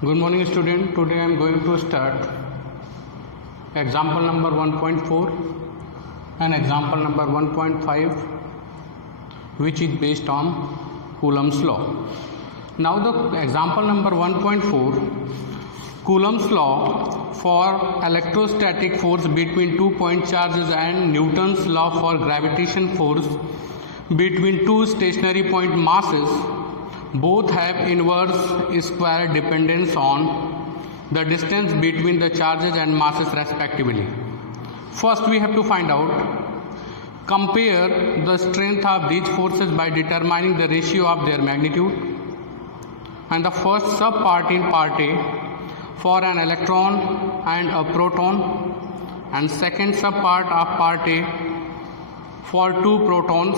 Good morning student. Today I am going to start example number 1.4 and example number 1.5 which is based on Coulomb's law. Now the example number 1.4, Coulomb's law for electrostatic force between 2 point charges and Newton's law for gravitation force between two stationary point masses both have inverse square dependence on the distance between the charges and masses respectively. First we have to find out, compare the strength of these forces by determining the ratio of their magnitude. And the first sub part in part A for an electron and a proton, and second sub part of part A for two protons.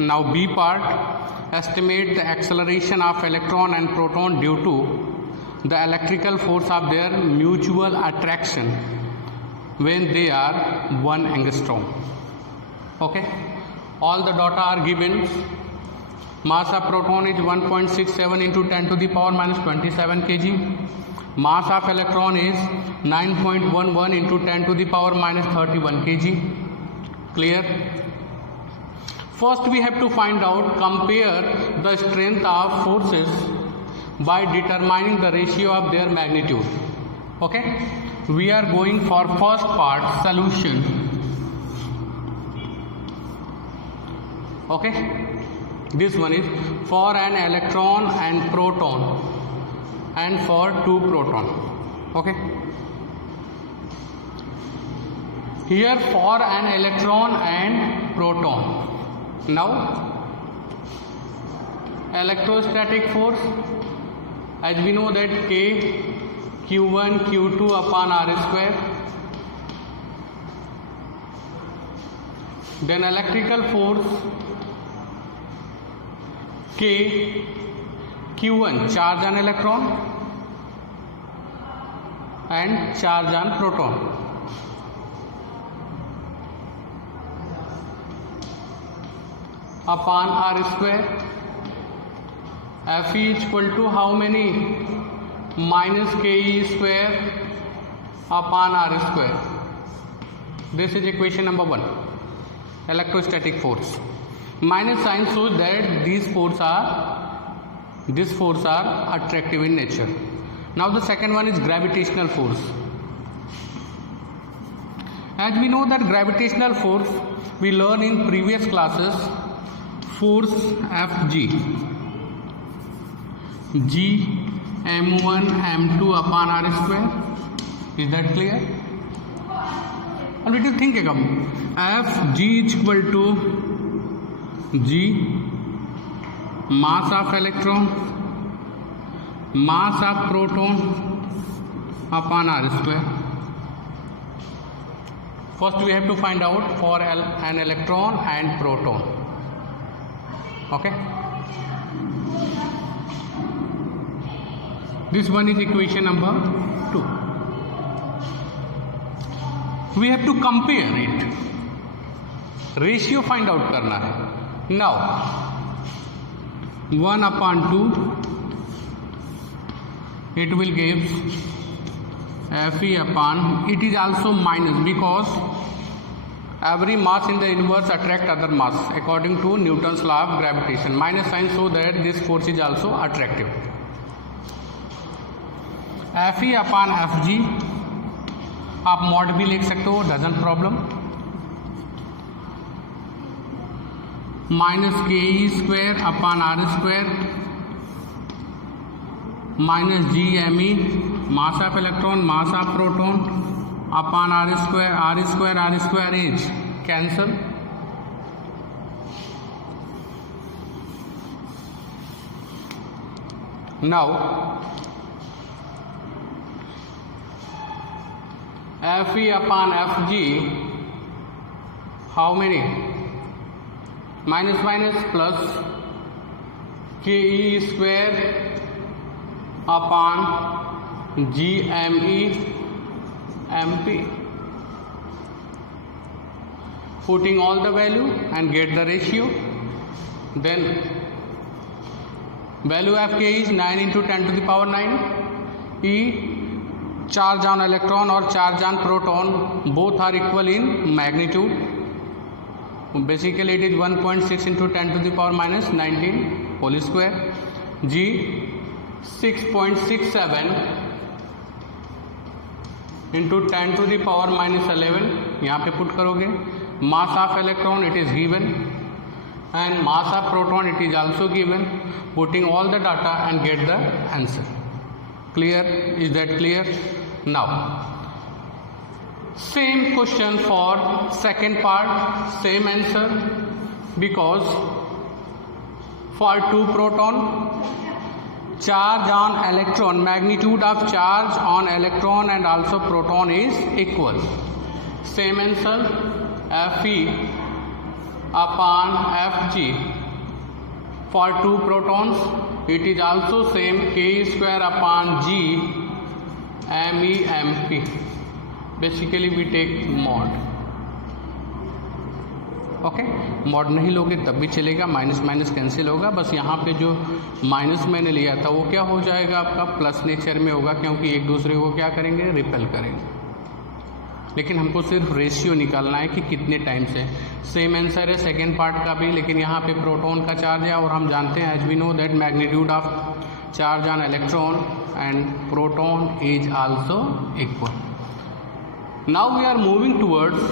Now B part, estimate the acceleration of electron and proton due to the electrical force of their mutual attraction when they are 1 angstrom. Okay, all the data are given. Mass of proton is 1.67 into 10 to the power minus 27 kg. Mass of electron is 9.11 into 10 to the power minus 31 kg. Clear? First we have to find out, compare the strength of forces by determining the ratio of their magnitude. Okay, we are going for first part, solution. Okay, this one is for an electron and proton and for two proton. Okay, here for an electron and proton. Now electrostatic force, as we know that K Q1 Q2 upon R square. Then electrical force K Q1, charge on electron and charge on proton. Upon R square. Fe is equal to how many? Minus Ke square upon R square. This is equation number 1. Electrostatic force. Minus sign shows that this force are attractive in nature. Now the second one is gravitational force. As we know that gravitational force, we learn in previous classes, force Fg, G m1 m2 upon R square. Is that clear? And what do you think about Fg is equal to G, mass of electron, mass of proton upon R square. First we have to find out for an electron and proton. Okay, this one is equation number 2. We have to compare it, ratio find out करना है. Now 1 upon 2, it will give Fe upon, it is also minus because every mass in the universe attract other mass according to Newton's law of gravitation. Minus sign so that this force is also attractive. Fe upon Fg, आप mod भी लिख सकते हो, doesn't problem. Minus Ke square upon R square minus Gme, mass of electron, mass of proton upon R square is cancel. Now Fe upon Fg, how many? Minus minus plus Ke square upon Gme MP. Putting all the value and get the ratio. Then value of K is 9 into 10 to the power 9. E charge on electron or charge on proton both are equal in magnitude. Basically it is 1.6 into 10 to the power minus 19 whole square. G 6.67 into 10 to the power minus 11 यहाँ पे put करोगे. Mass of electron it is given and mass of proton it is also given. Putting all the data and get the answer. Clear? Is that clear? Now same question for second part, same answer, because for 2 proton charge on electron, magnitude of charge on electron and also proton is equal. Same answer, Fe upon Fg. For 2 protons it is also same, K square upon G MEMP. Basically we take mod. Okay, mod नहीं लोगे तब भी चलेगा, minus minus cancel होगा. बस यहाँ पे जो माइनस मैंने लिया था वो क्या हो जाएगा आपका प्लस नेचर में होगा, क्योंकि एक दूसरे को क्या करेंगे, रिपेल करेंगे. लेकिन हमको सिर्फ रेशियो निकालना है कि कितने टाइम से. सेम आंसर है सेकेंड पार्ट का भी, लेकिन यहाँ पे प्रोटॉन का चार्ज है और हम जानते हैं as we know that magnitude of charge on electron and proton is also equal. Now we are moving towards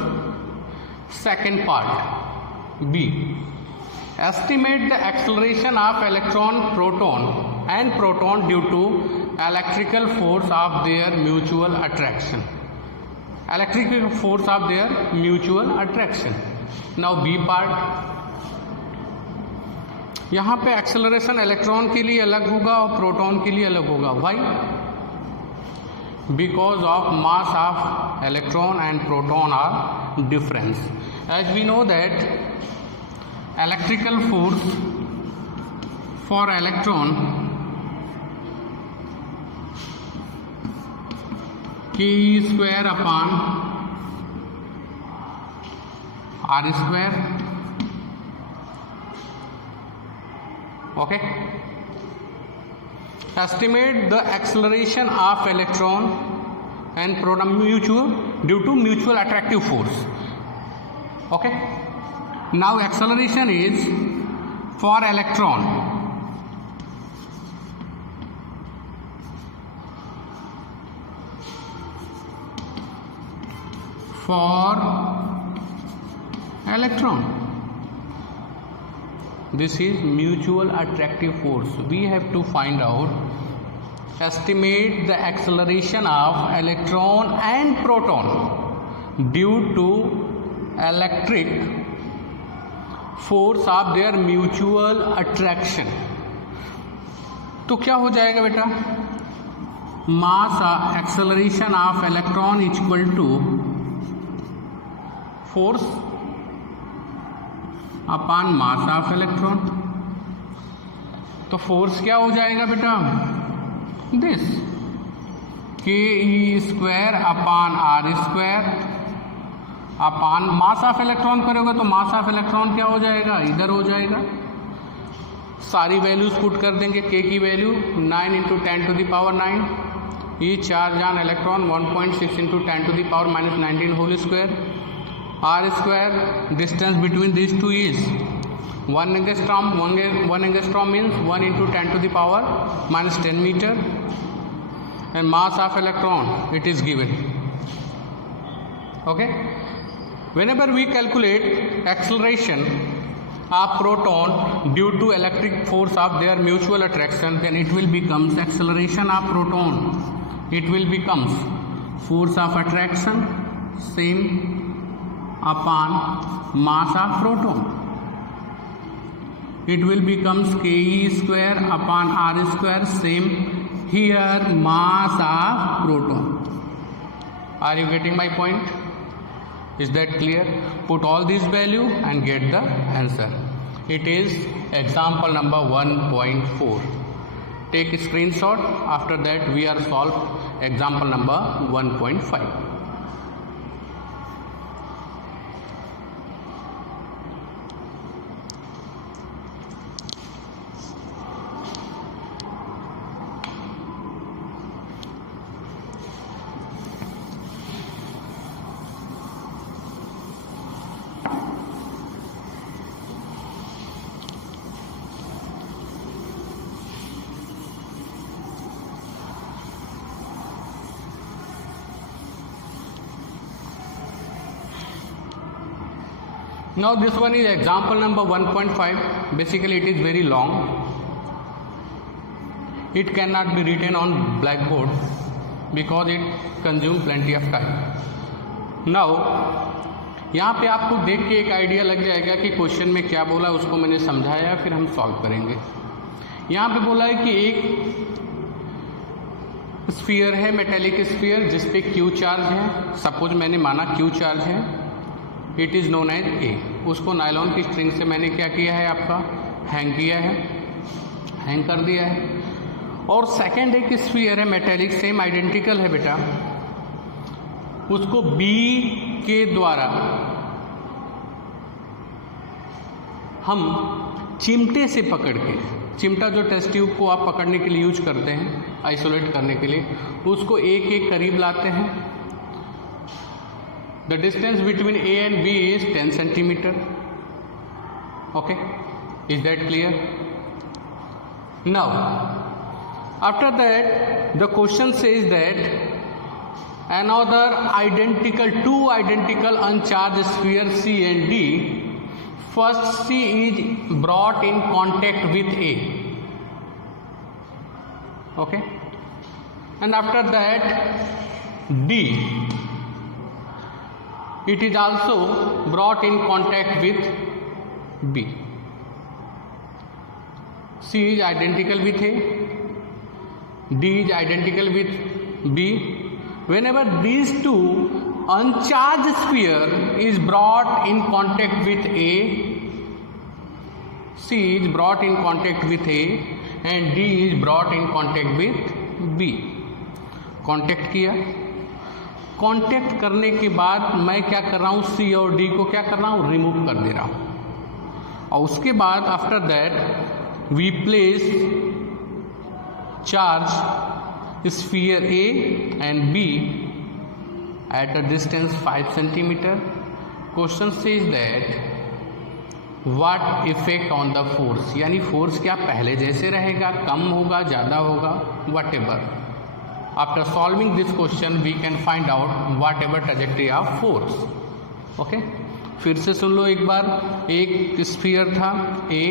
second part B. Estimate the acceleration of electron proton and proton due to electrical force of their mutual attraction. Electrical force of their mutual attraction. Now B part. यहाँ पे acceleration electron के लिए अलग होगा और proton के लिए अलग होगा. Why? Because of mass of electron and proton are different. As we know that electrical force for electron K square upon R square. Okay. Estimate the acceleration of electron and proton due to mutual attractive force. Okay. Now acceleration is for electron this is mutual attractive force. We have to find out, estimate the acceleration of electron and proton due to electric force of their mutual attraction. तो क्या हो जाएगा बेटा, mass acceleration of electron equal to force upon mass of electron. तो force क्या हो जाएगा बेटा, this K E square upon R square upon mass of electron करोगे तो मास ऑफ इलेक्ट्रॉन क्या हो जाएगा, इधर हो जाएगा. सारी वैल्यूज पुट कर देंगे. के की value 9 into 10 to the power 9. E charge on electron 1.6 into 10 to the power minus 19 whole square. R square, distance between this two is 1 angstrom. 1 angstrom means 1 into 10 to the power minus 10 metre. And mass of electron it is given. Okay. Whenever we calculate acceleration of proton due to electric force of their mutual attraction, then it will becomes acceleration of proton. It will becomes force of attraction same upon mass of proton. It will becomes Ke square upon R square same here mass of proton. Are you getting my point? Is that clear? Put all these value and get the answer. It is example number 1.4. Take a screenshot. After that we are solve example number 1.5. Now this one is example number 1.5. Basically it is very long. It cannot be written on blackboard because it consumes plenty of time. Now यहाँ पे आपको देख के एक idea लग जाएगा कि question में क्या बोला, उसको मैंने समझाया, फिर हम सॉल्व करेंगे। यहाँ पे बोला है कि एक स्फीयर है, मेटेलिक स्फीयर, जिस पे क्यू चार्ज है। सपोज मैंने माना क्यू चार्ज है, it is known as A. उसको नायलॉन की स्ट्रिंग से मैंने क्या किया है, आपका हैंग किया है, हैंग कर दिया है। और सेकेंड एक स्फीयर है मेटेलिक, सेम आइडेंटिकल है बेटा, उसको बी के द्वारा हम चिमटे से पकड़ के, चिमटा जो टेस्ट ट्यूब को आप पकड़ने के लिए यूज करते हैं आइसोलेट करने के लिए, उसको एक एक करीब लाते हैं। The distance between A and B is 10 centimetre. Okay, is that clear? Now after that the question says that another two identical uncharged sphere C and D. First C is brought in contact with A. Okay, and after that D, it is also brought in contact with B. C is identical with A, D is identical with B. Whenever these two uncharged sphere is brought in contact with A, C is brought in contact with A and D is brought in contact with B. Contact किया, contact करने के बाद मैं क्या कर रहा हूँ, C और D को क्या कर रहा हूँ, रिमूव कर दे रहा हूँ। और उसके बाद after that we place charge sphere A and B at a distance 5 centimeter. Question says that what effect on the force, यानी फोर्स क्या पहले जैसे रहेगा, कम होगा, ज़्यादा होगा, whatever. After solving this question we can find out whatever trajectory of force. Okay, फिर से सुन लो एक बार। एक स्फीयर था A,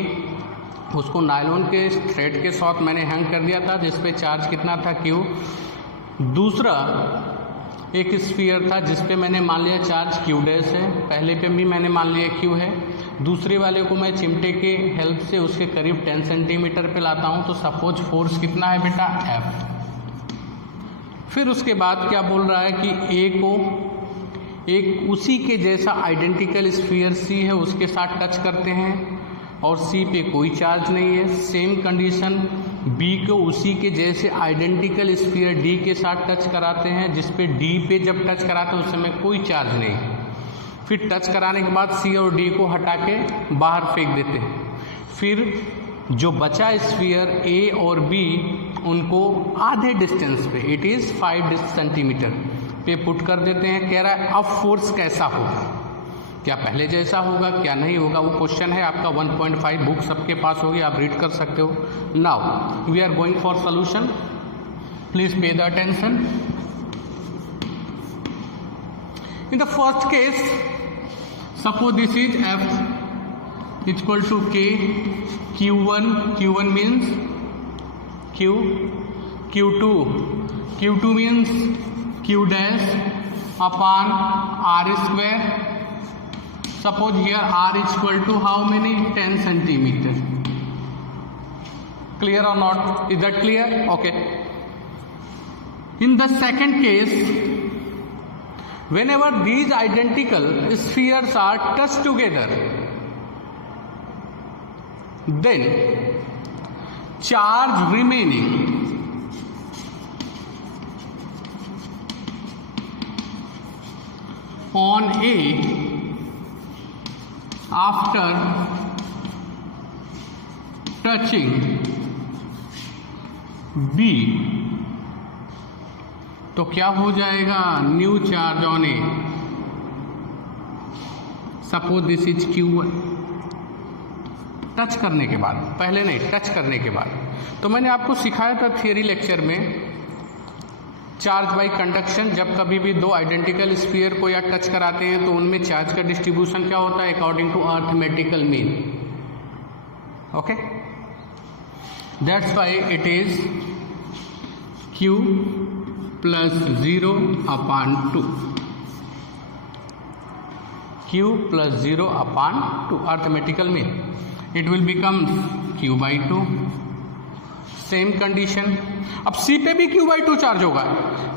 उसको नायलॉन के थ्रेड के साथ मैंने हैंग कर दिया था, जिस पे चार्ज कितना था, क्यू। दूसरा एक स्फीयर था जिस पे मैंने मान लिया चार्ज क्यू डैश है, पहले पे भी मैंने मान लिया क्यू है। दूसरे वाले को मैं चिमटे के हेल्प से उसके करीब 10 सेंटीमीटर पे लाता हूँ, तो सपोज फोर्स कितना है बेटा, एफ। फिर उसके बाद क्या बोल रहा है कि ए को एक उसी के जैसा आइडेंटिकल स्फीयर सी है उसके साथ टच करते हैं और सी पे कोई चार्ज नहीं है। सेम कंडीशन बी को उसी के जैसे आइडेंटिकल स्फीयर डी के साथ टच कराते हैं, जिस पे डी पे जब टच कराते हैं उस समय कोई चार्ज नहीं। फिर टच कराने के बाद सी और डी को हटा के बाहर फेंक देते हैं। फिर जो बचा स्फीयर ए और बी उनको आधे डिस्टेंस पे, इट इज़ 5 सेंटीमीटर पे पुट कर देते हैं। कह रहा है अब फोर्स कैसा होगा, क्या पहले जैसा होगा, क्या नहीं होगा, वो क्वेश्चन है आपका 1.5। बुक सबके पास होगी, आप रीड कर सकते हो। Now we are going for solution, please pay the attention. In the first case suppose this is F equal to K Q1 means Q, Q2 means Q dash upon R square. Suppose here R is equal to how many, 10 centimeter. Clear or not? Is that clear? Okay. In the second case, whenever these identical spheres are touched together, then charge remaining on A after touching B, तो क्या हो जाएगा, new charge on A. Suppose this is Q1। Touch करने के बाद, पहले नहीं, touch करने के बाद। तो मैंने आपको सिखाया था थियरी लेक्चर में चार्ज बाई कंडक्शन, जब कभी भी दो आइडेंटिकल स्फीयर को या टच कराते हैं तो उनमें चार्ज का डिस्ट्रीब्यूशन क्या होता है, according to arithmetical mean. Okay, that's why it is q plus 0 upon 2. q plus 0 upon 2 arithmetical mean. It will become q by 2. Same condition. अब C पे भी q बाई 2 चार्ज होगा,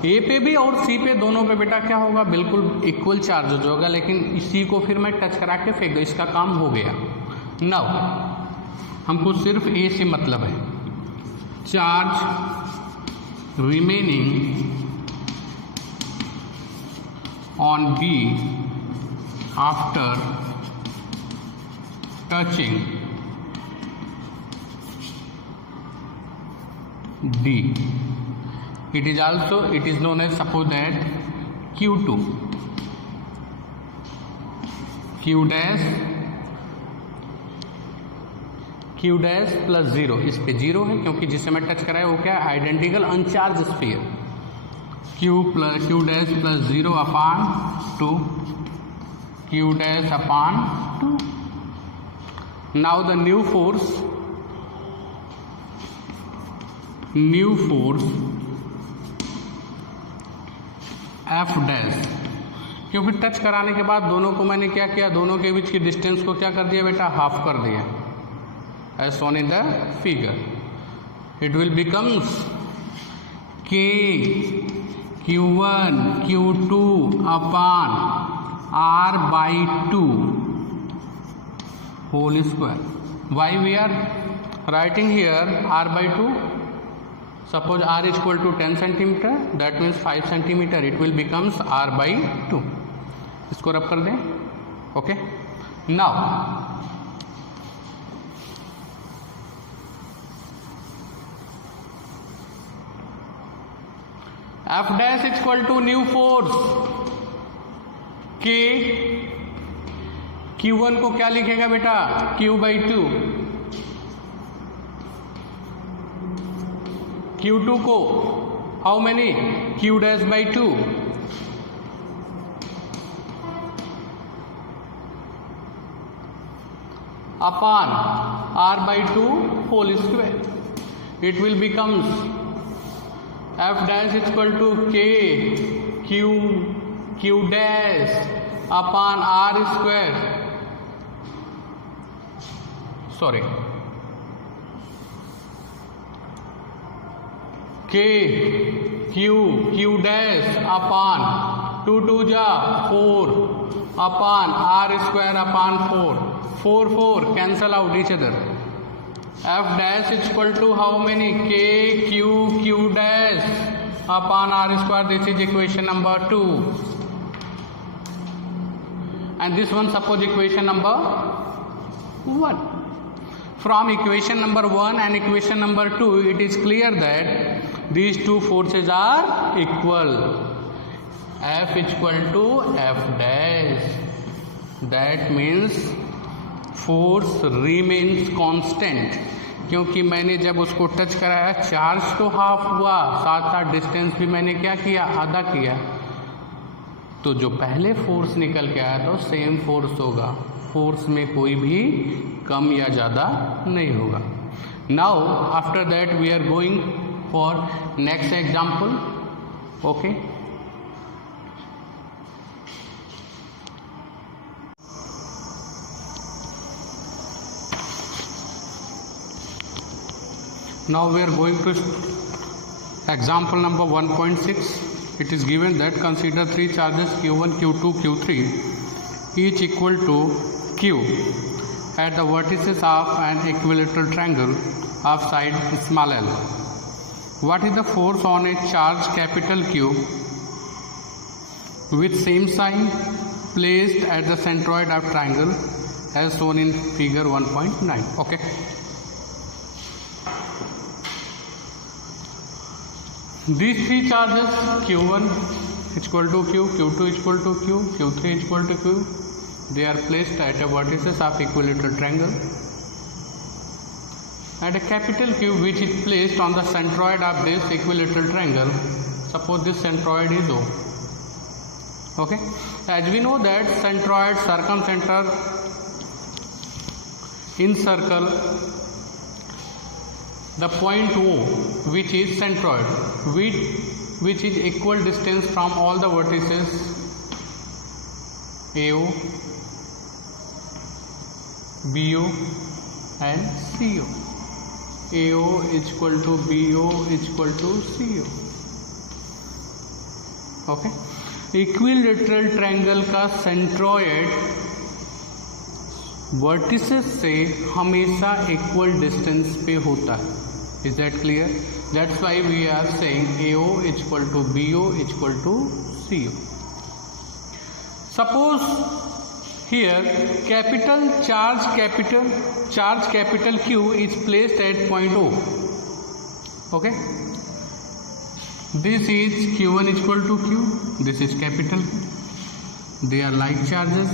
A पे भी और C पे, दोनों पे बेटा क्या होगा, बिल्कुल इक्वल चार्ज होगा. लेकिन C को फिर मैं टच करा के फेंक दो, इसका काम हो गया. नाउ हमको सिर्फ A से मतलब है. Charge remaining on B after touching D. It is known as, suppose that Q2, Q dash plus 0. इस पे 0 है क्योंकि जिसे मैं टच कराया वो क्या है, identical अनचार्ज sphere. Q dash plus 0 upon 2, Q dash upon 2. Now the new force F dash, क्योंकि टच कराने के बाद दोनों को मैंने क्या किया, दोनों के बीच की डिस्टेंस को क्या कर दिया बेटा, हाफ कर दिया, as shown in the figure. It will becomes K Q1 Q2 upon R by 2 whole square. Why we are writing here R by 2. Suppose R is equal to 10 centimeter, that means 5 centimeter. It will becomes R by 2. इसको रब कर दें. Okay. Now F dash is equal to new force K. Q1 को क्या लिखेगा बेटा, Q by 2. Q2 को how many, Q dash by 2. Upon R by 2 whole square. It will becomes F dash is equal to K Q dash upon R square. Sorry, K Q dash upon 2 2 जा 4 upon R square upon 4 cancel out each other. F dash is equal to how many, K Q dash upon R square. This is equation number 2 and this one suppose equation number 1. From equation number 1 and equation number 2, it is clear that these two forces are equal. F is equal to F dash. That means force remains constant. क्योंकि मैंने जब उसको touch कराया charge तो half हुआ, साथ साथ distance भी मैंने क्या किया, आधा किया. तो जो पहले फोर्स निकल के आया तो सेम फोर्स होगा, फोर्स में कोई भी कम या ज़्यादा नहीं होगा. Now after that we are going for next example. Okay, now we are going to example number 1.6. It is given that consider three charges Q1, Q2, Q3 each equal to Q at the vertices of an equilateral triangle of side small l. What is the force on a charge capital Q with same sign placed at the centroid of triangle as shown in figure 1.9? Okay. These three charges Q1 is equal to Q, Q2 is equal to Q, Q3 is equal to Q. They are placed at the vertices of equilateral triangle. At a capital Q which is placed on the centroid of this equilateral triangle Suppose this centroid is O. Okay, as we know that centroid circumcenter encircle the point O, which is centroid, which is equal distance from all the vertices AO, BO and CO. AO is equal to BO is equal to CO. Okay, equilateral triangle का centroid vertices से हमेशा equal distance पे होता है. Is that clear? That's why we are saying AO is equal to BO is equal to CO. Suppose here charge capital Q is placed at point O. Okay, this is Q1 is equal to Q, this is capital. They are like charges,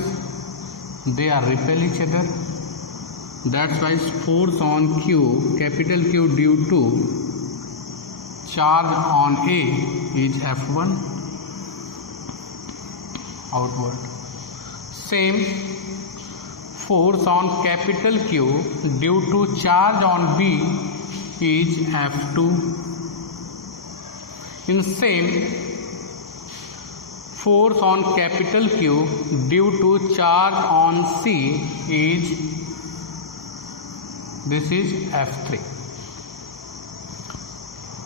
they are repel each other. That's why force on Q, capital Q, due to charge on A is F1 outward. Same force on capital Q due to charge on B is F2. In same, force on capital Q due to charge on C is, this is F3.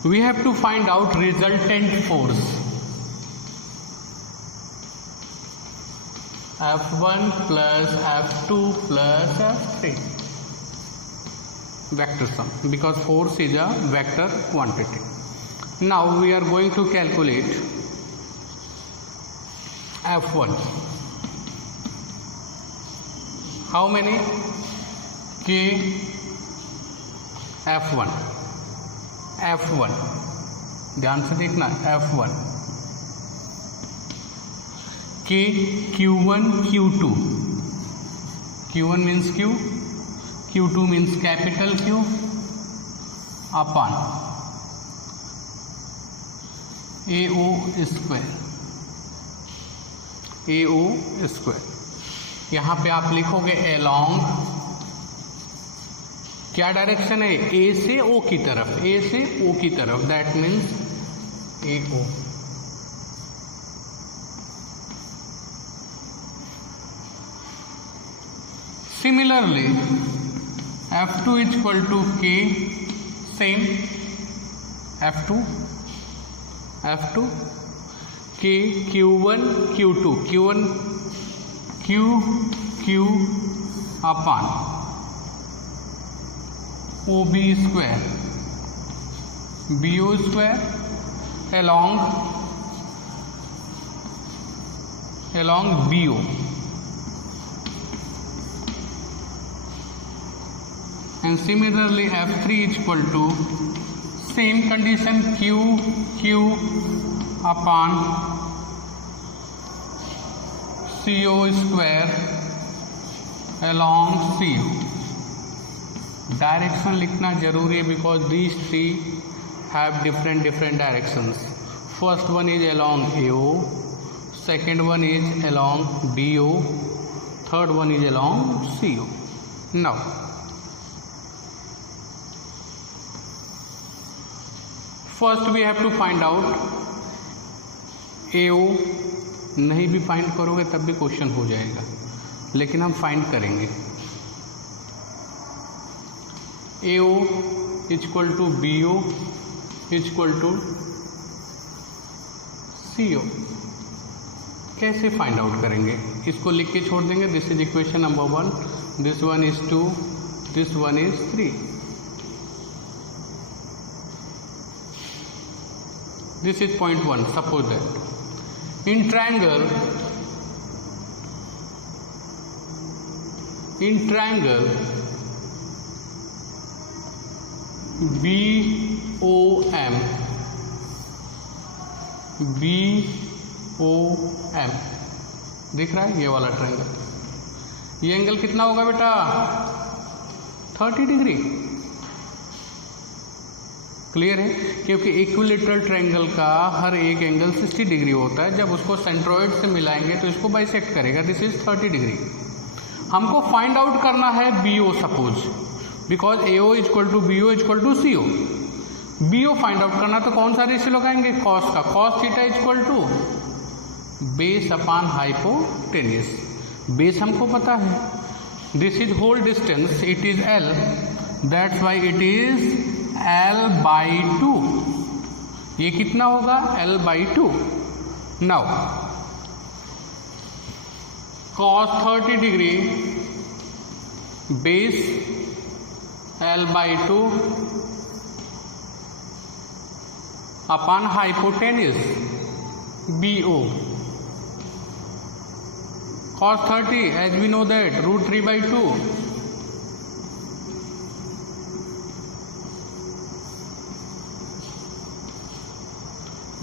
We have to find out resultant force. F1 plus F2 plus F3. Vector sum, because force is a vector quantity. Now we are going to calculate F1. How many? K F1. F1, ध्यान से देखना, F1 K Q1 Q2. Q1 means Q, Q2 means capital Q upon AO square. AO square. यहाँ पे आप लिखोगे along, क्या direction है? A से O की तरफ, A से O की तरफ, that means AO. Similarly, F2 is equal to K, same F2 K Q1 Q2, Q1 Q upon OB square, BO square along BO. And similarly F3 is equal to same condition Q upon CO square along CO. Direction लिखना जरूरी है because these three have different directions. First one is along AO, second one is along BO, third one is along CO. Now first we have to find out AO. नहीं भी find करोगे तब भी question हो जाएगा, लेकिन हम find करेंगे. AO is equal to BO is equal to CO. कैसे फाइंड आउट करेंगे? इसको लिख के छोड़ देंगे. This is equation number 1, this one is 2, this one is 3. This is point 1. Suppose that in triangle BOM, दिख रहा है ये वाला ट्रायंगल. ये एंगल कितना होगा बेटा? 30 डिग्री. क्लियर है, क्योंकि इक्विलेटरल ट्रायंगल का हर एक एंगल 60 डिग्री होता है। जब उसको सेंट्रोइड से मिलाएंगे तो इसको बाइसेक्ट करेगा, दिस इज 30 डिग्री। हमको फाइंड आउट करना है BO suppose, because AO equal to BO equal to CO। BO find out करना तो कौन सा रेशियो लगाएंगे, कॉस का। Cos theta equal to base upon hypotenuse. Base हमको पता है, this is whole distance, it is L, that's why it is L/2। ये कितना होगा, L/2। Now cos 30 degree base L/2 upon hypotenuse BO। cos 30 as we know that √3/2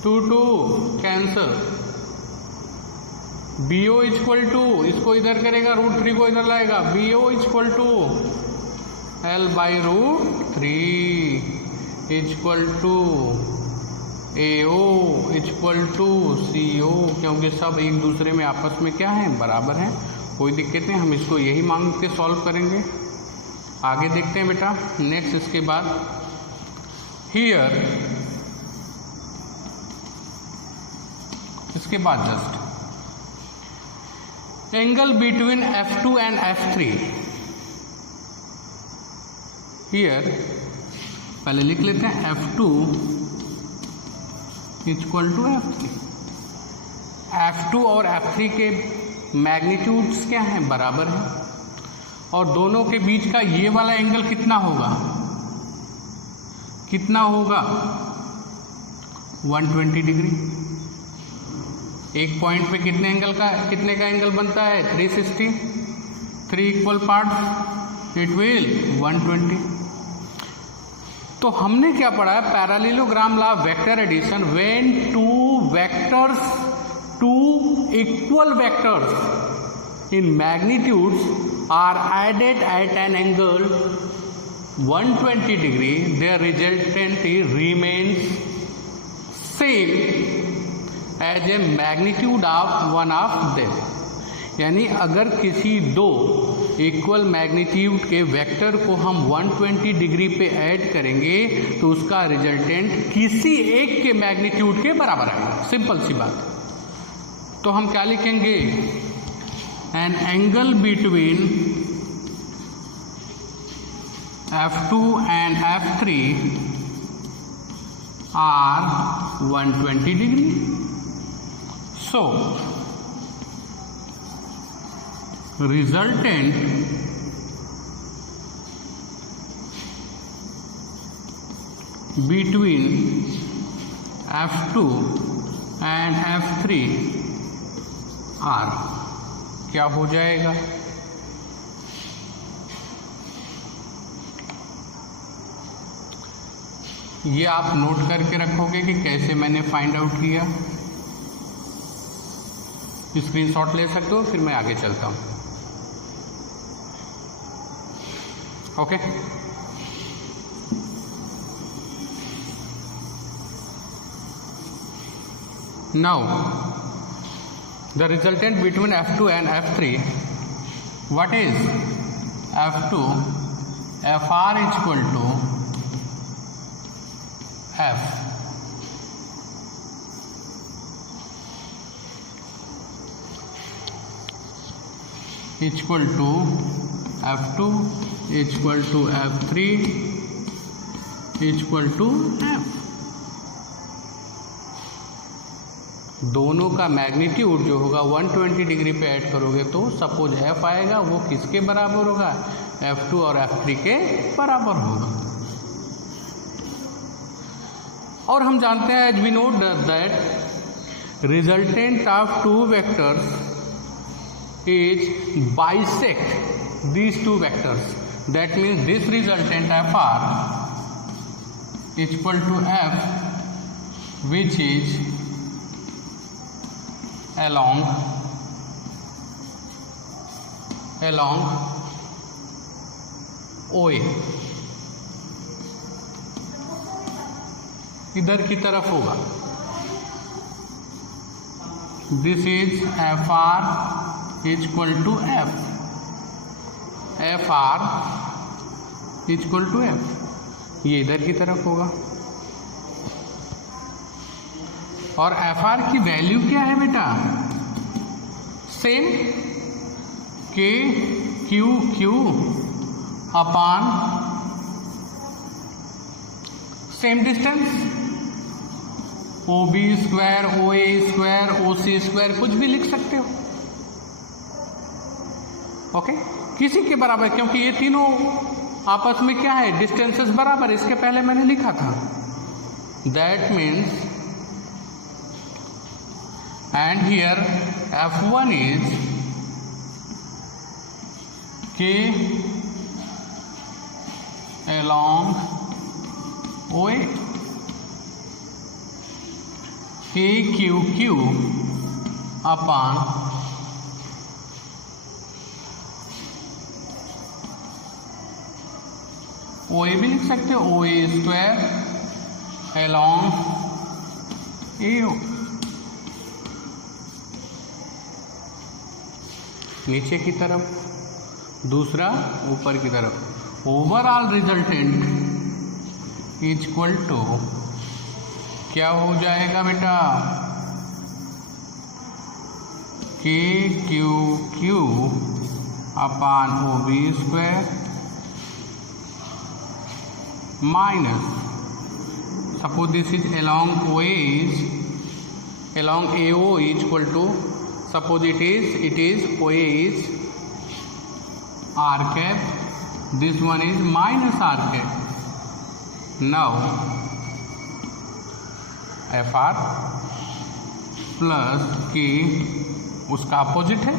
2 cancel. BO equal to, इसको इधर करेगा, √3 को इधर लाएगा, BO equal to L/√3 equal to AO equal to CO, क्योंकि सब एक दूसरे में आपस में क्या है, बराबर है, कोई दिक्कत नहीं। हम इसको यही मांग के सॉल्व करेंगे। आगे देखते हैं बेटा। नेक्स्ट इसके बाद हियर, इसके बाद just angle between F2 and F3। Here पहले लिख लेते हैं F2 equal to F3। F2 और F3 के मैग्नीट्यूड्स क्या हैं, बराबर है, और दोनों के बीच का ये वाला एंगल कितना होगा, कितना होगा 120 डिग्री। एक पॉइंट पे कितने का एंगल बनता है, 360। 3 इक्वल पार्ट्स, इट विल 120। तो हमने क्या पढ़ा है, parallelogram law of vector addition, when two equal vectors in magnitudes are added at an angle 120 degree, their resultant remains same as a magnitude of one of them. यानी अगर किसी दो equal magnitude के वेक्टर को हम 120 degree पे add करेंगे तो उसका रिजल्टेंट किसी एक के मैग्नीट्यूड के बराबर आएगा, सिंपल सी बात। तो हम क्या लिखेंगे, an angle between F2 and F3 are 120 degree. So, resultant between F2 and F3 R क्या हो जाएगा, ये आप नोट करके रखोगे कि कैसे मैंने फाइंड आउट किया। स्क्रीनशॉट ले सकते हो, फिर मैं आगे चलता हूँ। Okay, now the resultant between F2 and F3, what is F2, FR equal to F equal to F2 equal to F3 equal to F। दोनों का मैग्नीट्यूड जो होगा 120 डिग्री पे ऐड करोगे तो सपोज F आएगा, वो किसके बराबर होगा, F2 और F3 के बराबर होगा। और हम जानते हैं, as we know that resultant of two vectors is bisect these two vectors, that means this resultant FR equal to F which is along OA। इधर की तरफ होगा। This is F R is equal to F, F R is equal to F, ये इधर की तरफ होगा। और एफ आर की वैल्यू क्या है बेटा? Same K Q Q upon same distance, O B square, O A square, O C square, कुछ भी लिख सकते हो। ओके, किसी के बराबर, क्योंकि ये तीनों आपस में क्या है? डिस्टेंसेस बराबर। इसके पहले मैंने लिखा था that means, and here F1 is K along OA, KQQ upon OA भी लिख सकते हो, OA स्क्वायर along AO। नीचे की तरफ, दूसरा ऊपर की तरफ। Overall resultant is equal to क्या हो जाएगा बेटा? K Q Q upon O B square minus, suppose this is along OA is along AO is equal to, suppose it is OA is r cap, this one is minus r cap. Now FR plus K, उसका opposite है,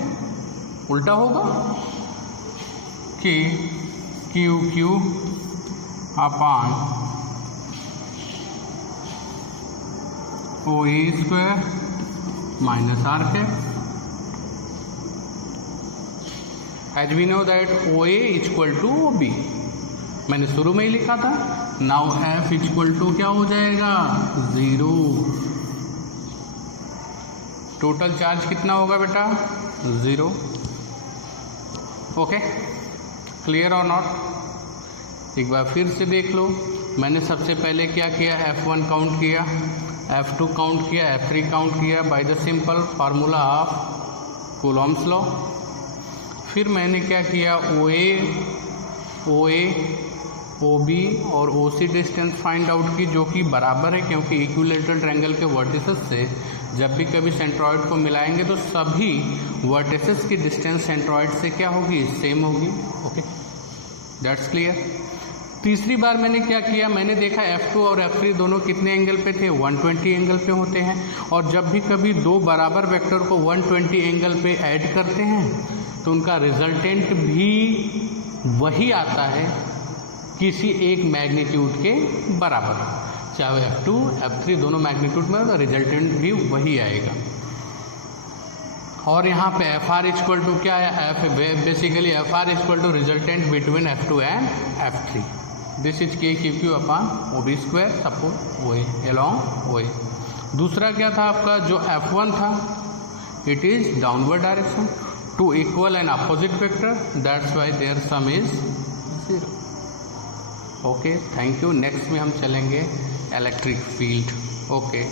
उल्टा होगा, K Q Q upon OA square minus r cap। As we know that OA is equal to OB, मैंने शुरू में ही लिखा था। Now F is equal to क्या हो जाएगा? 0। टोटल चार्ज कितना होगा बेटा? 0। ओके, क्लियर और नॉट? एक बार फिर से देख लो। मैंने सबसे पहले क्या किया? F1 काउंट किया, F2 काउंट किया, F3 काउंट किया by the simple formula of Coulomb's law. फिर मैंने क्या किया? OA, OB और OC डिस्टेंस फाइंड आउट की, जो कि बराबर है, क्योंकि इक्विलैटरल ट्रायंगल के वर्टिसेस से जब भी कभी सेंट्रॉइड को मिलाएंगे तो सभी वर्टिसेस की डिस्टेंस सेंट्रॉइड से क्या होगी? सेम होगी। Okay, that's clear. तीसरी बार मैंने क्या किया? मैंने देखा F2 और F3 दोनों कितने एंगल पे थे? 120 एंगल पे होते हैं। और जब भी कभी दो बराबर वेक्टर को 120 एंगल पे ऐड करते हैं तो उनका रिजल्टेंट भी वही आता है, किसी एक मैग्नीट्यूड के बराबर। चाहे F2 F3 दोनों मैग्नीट्यूड में, तो रिजल्टेंट भी वही आएगा। और यहाँ पे FR इक्वल टू क्या है? Basically FR equal to resultant between F2 and F3। This is KQQ upon OB square, suppose OA along OA। दूसरा क्या था आपका? जो F1 था, it is downward direction to equal and opposite vector, that's why their sum is 0। Okay, thank you. Next में हम चलेंगे electric field. Okay.